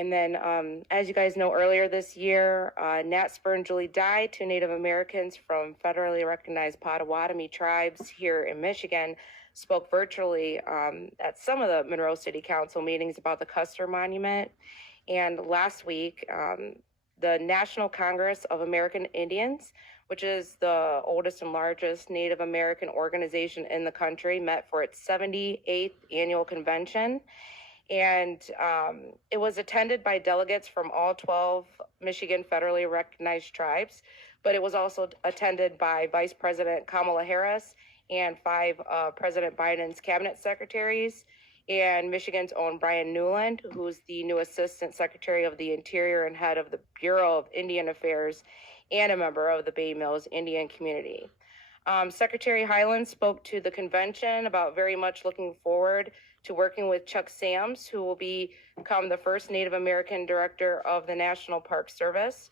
And then, as you guys know, earlier this year, Nat spurned Julie died. Two Native Americans from federally recognized Potawatomi tribes here in Michigan spoke virtually at some of the Monroe City Council meetings about the Custer Monument. And last week, the National Congress of American Indians, which is the oldest and largest Native American organization in the country, met for its 78th annual convention. And it was attended by delegates from all 12 Michigan federally recognized tribes, but it was also attended by Vice President Kamala Harris and 5 President Biden's cabinet secretaries, and Michigan's own Brian Newland, who's the new Assistant Secretary of the Interior and head of the Bureau of Indian Affairs, and a member of the Bay Mills Indian community. Secretary Haaland spoke to the convention about very much looking forward to working with Chuck Sams, who will become the first Native American Director of the National Park Service.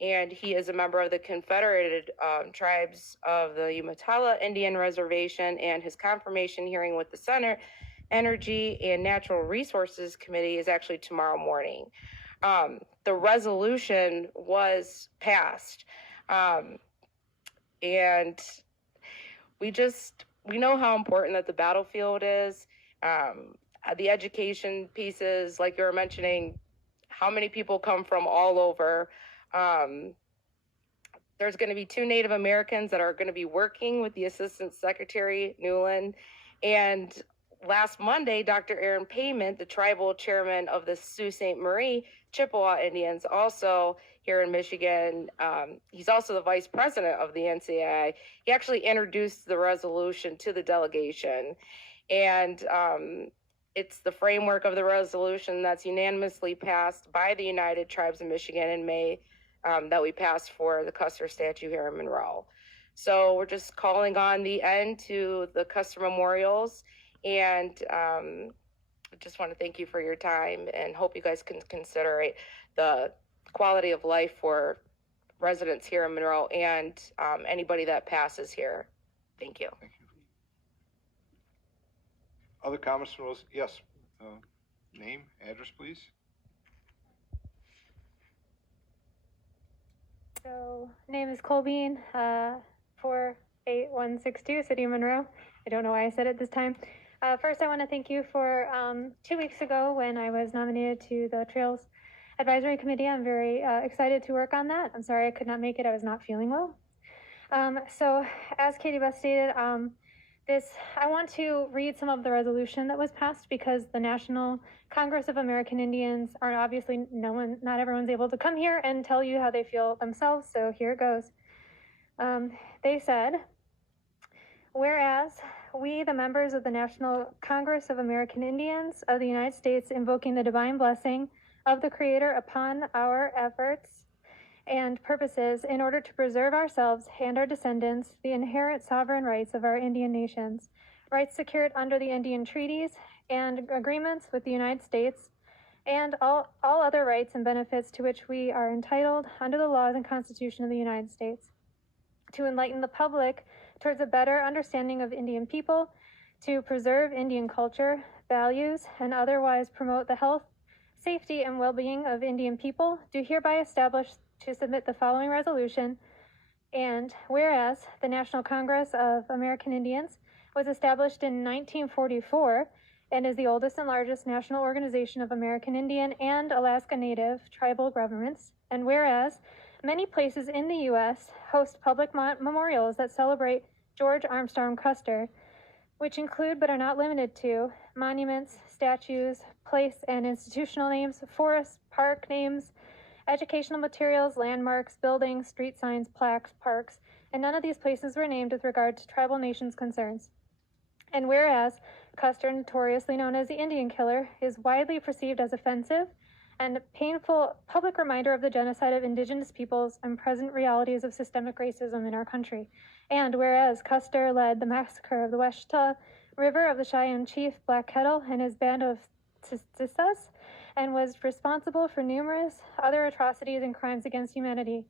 And he is a member of the Confederated Tribes of the Umatilla Indian Reservation, and his confirmation hearing with the Senate Energy and Natural Resources Committee is actually tomorrow morning. The resolution was passed, and we know how important that the battlefield is. The education pieces, like you were mentioning, how many people come from all over. There's going to be 2 Native Americans that are going to be working with the Assistant Secretary Newland. And last Monday, Dr. Aaron Payment, the tribal chairman of the Sault Ste. Marie Chippewa Indians, also here in Michigan, he's also the vice president of the NCAI. He actually introduced the resolution to the delegation. And it's the framework of the resolution that's unanimously passed by the United Tribes of Michigan in May that we passed for the Custer statue here in Monroe. So we're just calling on the end to the Custer memorials, and I just want to thank you for your time and hope you guys can consider the quality of life for residents here in Monroe and anybody that passes here. Thank you. Thank you. Other comments from those? Yes. Name, address, please. So, name is Colbean, 48162, City of Monroe. I don't know why I said it this time. First, I want to thank you for 2 weeks ago when I was nominated to the Trails Advisory Committee. I'm very excited to work on that. I'm sorry I could not make it. I was not feeling well. So, as Katie Beth stated, I want to read some of the resolution that was passed because the National Congress of American Indians are obviously not everyone's able to come here and tell you how they feel themselves, so here it goes. They said, whereas we, the members of the National Congress of American Indians of the United States, invoking the divine blessing of the Creator upon our efforts and purposes in order to preserve ourselves and our descendants, the inherent sovereign rights of our Indian nations, rights secured under the Indian treaties and agreements with the United States, and all other rights and benefits to which we are entitled under the laws and Constitution of the United States, to enlighten the public towards a better understanding of Indian people, to preserve Indian culture, values, and otherwise promote the health, safety, and well-being of Indian people, do hereby establish to submit the following resolution. And whereas the National Congress of American Indians was established in 1944 and is the oldest and largest national organization of American Indian and Alaska Native tribal governments, and whereas many places in the U.S. host public memorials that celebrate George Armstrong Custer, which include but are not limited to monuments, statues, place and institutional names, forests, park names, educational materials, landmarks, buildings, street signs, plaques, parks, and none of these places were named with regard to tribal nations' concerns. And whereas Custer, notoriously known as the Indian Killer, is widely perceived as offensive and a painful public reminder of the genocide of indigenous peoples and present realities of systemic racism in our country. And whereas Custer led the massacre of the Washita River of the Cheyenne chief Black Kettle and his band of Tsitsas, and was responsible for numerous other atrocities and crimes against humanity.